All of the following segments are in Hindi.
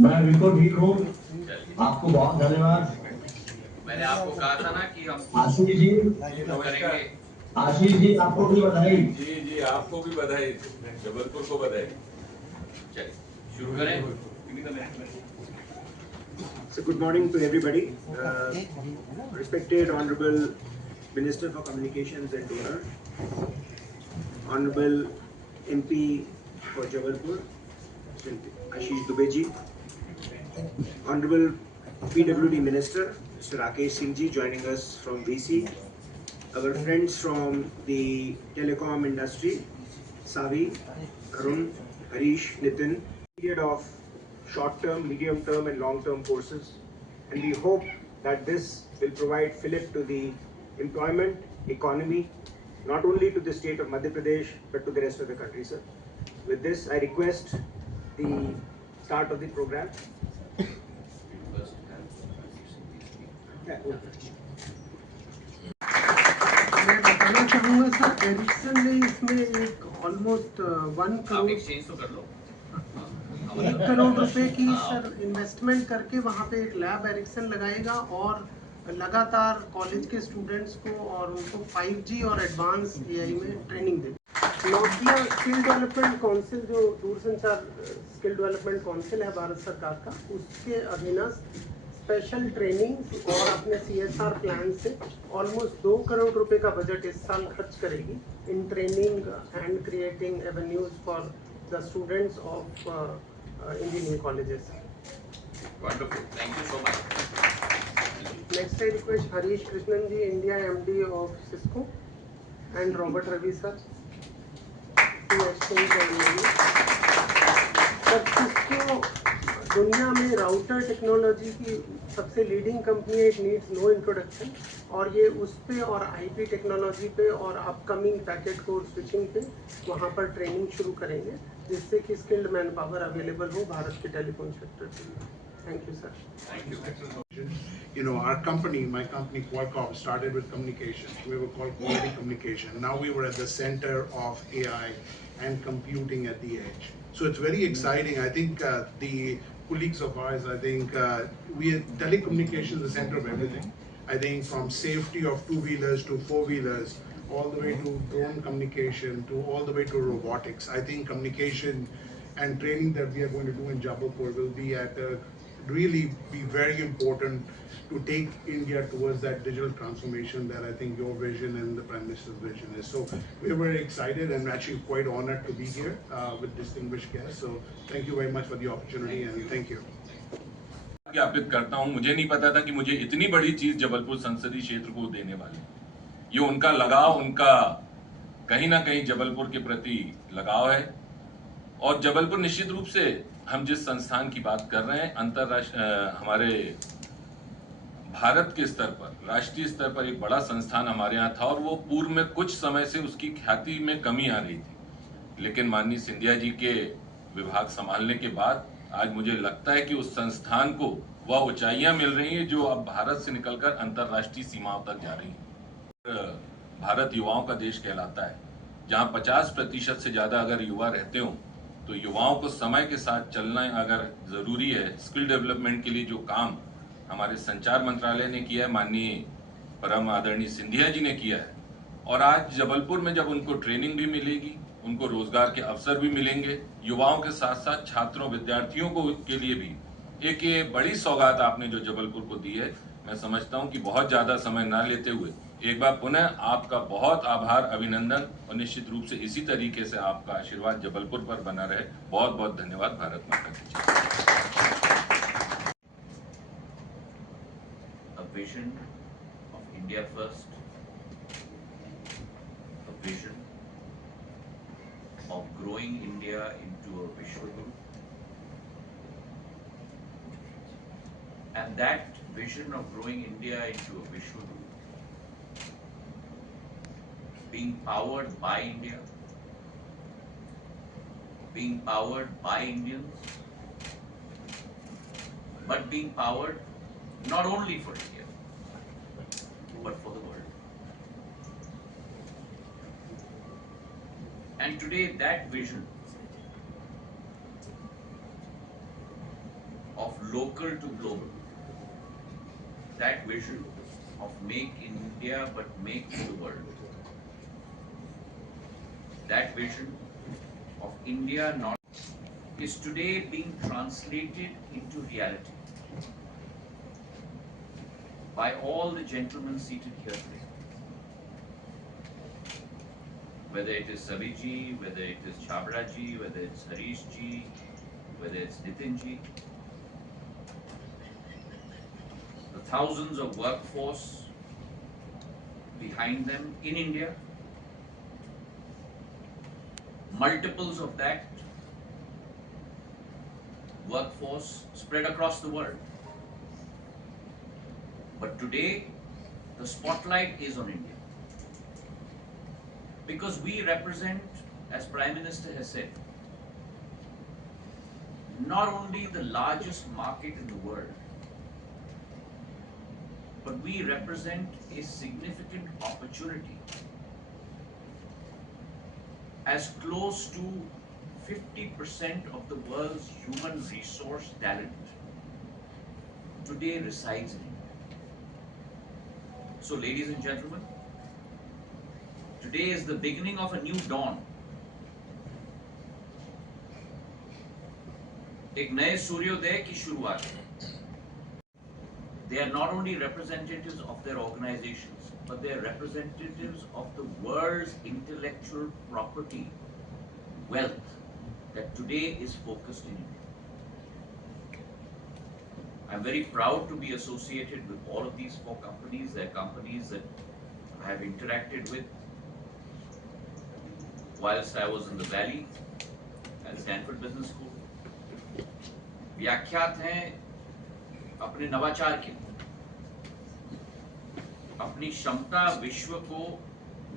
मैं बिल्कुल ठीक हूँ। आपको बहुत धन्यवाद। मैंने आपको कहा था ना कि हम आशीष जी करेंगे। आशीष जी आपको भी बधाई। जी जी आपको भी बधाई, जबलपुर को बधाई। चलिए शुरू करें। So good morning to everybody. Respected Honorable Minister for Communications and Donor, Honorable MP for Jabalpur, Mr. Ashish Dubeji, Honorable PWD Minister, Mr. Rakesh Singh ji joining us from VC, our friends from the telecom industry, Savi, Arun, Harish, Nitin, period of short-term, medium-term and long-term courses. And we hope that this will provide fillip to the employment, economy, not only to the state of Madhya Pradesh, but to the rest of the country, sir. With this, I request the start of the program. मैं बताना चाहूँगा सर, एरिक्सन ने इसमें एक ऑलमोस्ट 1 करोड़ एक्सचेंज तो कर लो। 1 करोड़ रुपए की सर इन्वेस्टमेंट करके वहाँ पे एक लैब एरिक्सन लगाएगा और लगातार कॉलेज के स्टूडेंट्स को और उनको 5G और एडवांस AI में ट्रेनिंग देगा। नोकिया स्किल डेवलपमेंट काउंसिल, जो दूरसंचार स्किल डेवलपमेंट काउंसिल है भारत सरकार का, उसके अधीनस्थ स्पेशल ट्रेनिंग्स और अपने CSR प्लान से ऑलमोस्ट 2 करोड़ रुपए का बजट इस साल खर्च करेगी in training and creating avenues for the students of engineering colleges. Wonderful, thank you so much. Next I request Harish Krishnan ji, India MD of Cisco, and Robert Ravi sir to exchange sir. Cisco दुनिया में राउटर टेक्नोलॉजी की सबसे लीडिंग कंपनी है, इट नीड्स नो इंट्रोडक्शन, और ये उस पे और IP टेक्नोलॉजी पे और अपकमिंग पैकेट कोड स्विचिंग पे वहाँ पर ट्रेनिंग शुरू करेंगे, जिससे कि स्किल्ड मैन पावर अवेलेबल हो भारत के टेलीकॉम सेक्टर के। Thank you sir. Thank you. You know, our company, my company Qualcomm, started with communication. We were called quality communication. Now we were at the center of AI and computing at the edge. So it's very exciting. I think the colleagues of ours, I think telecommunication is the center of everything. I think from safety of two-wheelers to four-wheelers, all the way to drone communication, to all the way to robotics. I think communication and training that we are going to do in Jabalpur will be at really be very important to take India towards that digital transformation that I think your vision and the Prime Minister's vision is. So we're very excited and actually quite honored to be here with distinguished guests. So thank you very much for the opportunity and thank you. ज्ञापित करता हूं, मुझे नहीं पता था कि मुझे इतनी बड़ी चीज जबलपुर संसदीय क्षेत्र को देने वाले। ये उनका लगाव, उनका कहीं ना कहीं जबलपुर के प्रति लगाव है। और जबलपुर निश्चित रूप से हम जिस संस्थान की बात कर रहे हैं, अंतरराष्ट्रीय हमारे भारत के स्तर पर, राष्ट्रीय स्तर पर एक बड़ा संस्थान हमारे यहाँ था और वो पूर्व में कुछ समय से उसकी ख्याति में कमी आ रही थी। लेकिन माननीय सिंधिया जी के विभाग संभालने के बाद आज मुझे लगता है कि उस संस्थान को वह ऊंचाइयां मिल रही हैं जो अब भारत से निकलकर अंतरराष्ट्रीय सीमाओं तक जा रही हैं। भारत युवाओं का देश कहलाता है, जहाँ 50% से ज्यादा अगर युवा रहते हो तो युवाओं को समय के साथ चलना अगर जरूरी है। स्किल डेवलपमेंट के लिए जो काम हमारे संचार मंत्रालय ने किया है, माननीय परम आदरणीय सिंधिया जी ने किया है, और आज जबलपुर में जब उनको ट्रेनिंग भी मिलेगी, उनको रोजगार के अवसर भी मिलेंगे, युवाओं के साथ साथ छात्रों विद्यार्थियों को के लिए भी एक ये बड़ी सौगात आपने जो जबलपुर को दी है। मैं समझता हूं कि बहुत ज्यादा समय ना लेते हुए एक बार पुनः आपका बहुत आभार, अभिनंदन, और निश्चित रूप से इसी तरीके से आपका आशीर्वाद जबलपुर पर बना रहे। बहुत बहुत धन्यवाद। भारत माता की जय। A vision of India first, a vision of growing India into a Vishwaguru, and that vision of growing India into a Vishwaguru being powered by India, being powered by Indians, but being powered not only for India, but for the world. And today that vision local to global. That vision of make in India but make for the world. That vision of India not is today being translated into reality by all the gentlemen seated here today. Whether it is Savi ji, whether it is Chhabra ji, whether it's Harish ji, whether it's Nitin ji, the thousands of workforce behind them in India, multiples of that workforce spread across the world. But today, the spotlight is on India. Because we represent, as Prime Minister has said, not only the largest market in the world, but we represent a significant opportunity as close to 50% of the world's human resource talent today resides in India. So, ladies and gentlemen, today is the beginning of a new dawn. एक नए सूर्योदय की शुरुआत है. They are not only representatives of their organizations, but they are representatives of the world's intellectual property wealth that today is focused in India. I'm very proud to be associated with all of these four companies. They're companies that I have interacted with whilst I was in the Valley at Stanford Business School. व्याख्यात हैं अपने नवाचार के, अपनी क्षमता विश्व को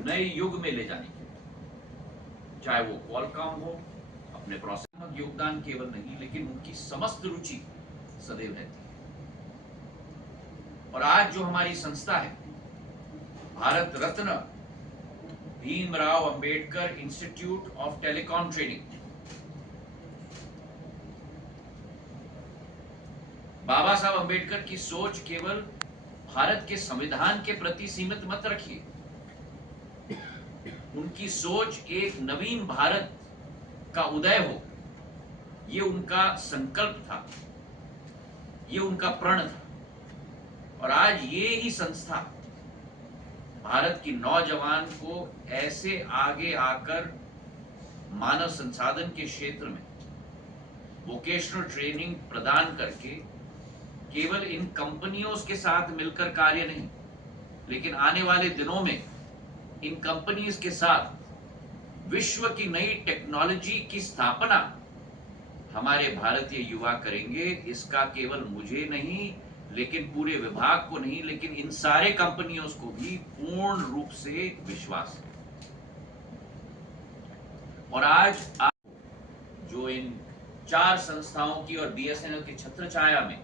नए युग में ले जाने के, चाहे वो क्वालकॉम हो, अपने प्रोसेस योगदान केवल नहीं, लेकिन उनकी समस्त रुचि सदैव रहती है. और आज जो हमारी संस्था है, Bharat Ratna Bhimrao Ambedkar institute of telecom training, Baba Saheb Ambedkar की सोच केवल भारत के संविधान के प्रति सीमित मत रखिए. उनकी सोच एक नवीन भारत का उदय हो, ये उनका संकल्प था, ये उनका प्रण था. और आज ये ही संस्था भारत की नौजवान को ऐसे आगे आकर मानव संसाधन के क्षेत्र में वोकेशनल ट्रेनिंग प्रदान करके केवल इन कंपनियों के साथ मिलकर कार्य नहीं, लेकिन आने वाले दिनों में इन कंपनीज के साथ विश्व की नई टेक्नोलॉजी की स्थापना हमारे भारतीय युवा करेंगे. इसका केवल मुझे नहीं, लेकिन पूरे विभाग को नहीं, लेकिन इन सारे कंपनियों को भी पूर्ण रूप से विश्वास है. और आज आप जो इन 4 संस्थाओं की और BSNL की छत्र छाया में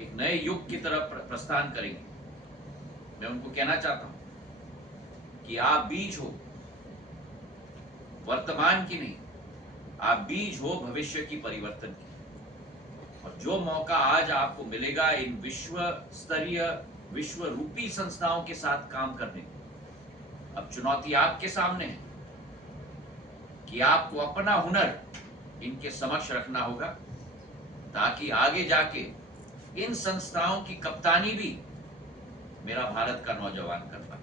एक नए युग की तरफ प्रस्थान करेंगे, मैं उनको कहना चाहता हूं कि आप बीज हो वर्तमान की नहीं, आप बीज हो भविष्य की परिवर्तन की. और जो मौका आज आपको मिलेगा इन विश्व स्तरीय विश्व रूपी संस्थाओं के साथ काम करने, अब चुनौती आपके सामने है कि आपको अपना हुनर इनके समक्ष रखना होगा, ताकि आगे जाके इन संस्थाओं की कप्तानी भी मेरा भारत का नौजवान कर पाए.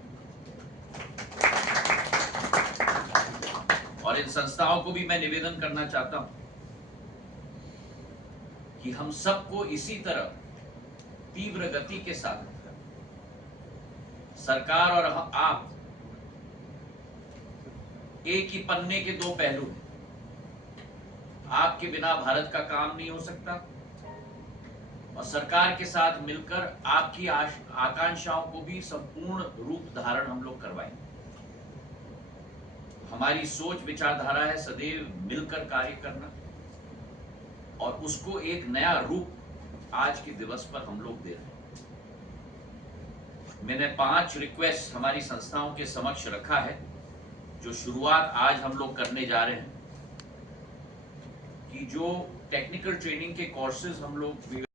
और इन संस्थाओं को भी मैं निवेदन करना चाहता हूं कि हम सबको इसी तरह तीव्र गति के साथ, सरकार और आप एक ही पन्ने के 2 पहलू हैं. आपके बिना भारत का काम नहीं हो सकता, और सरकार के साथ मिलकर आपकी आकांक्षाओं को भी संपूर्ण रूप धारण हम लोग करवाएंगे. हमारी सोच विचारधारा है सदैव मिलकर कार्य करना, और उसको एक नया रूप आज के दिवस पर हम लोग दे रहे हैं. मैंने 5 रिक्वेस्ट हमारी संस्थाओं के समक्ष रखा है, जो शुरुआत आज हम लोग करने जा रहे हैं. कि जो टेक्निकल ट्रेनिंग के कोर्सेज हम लोग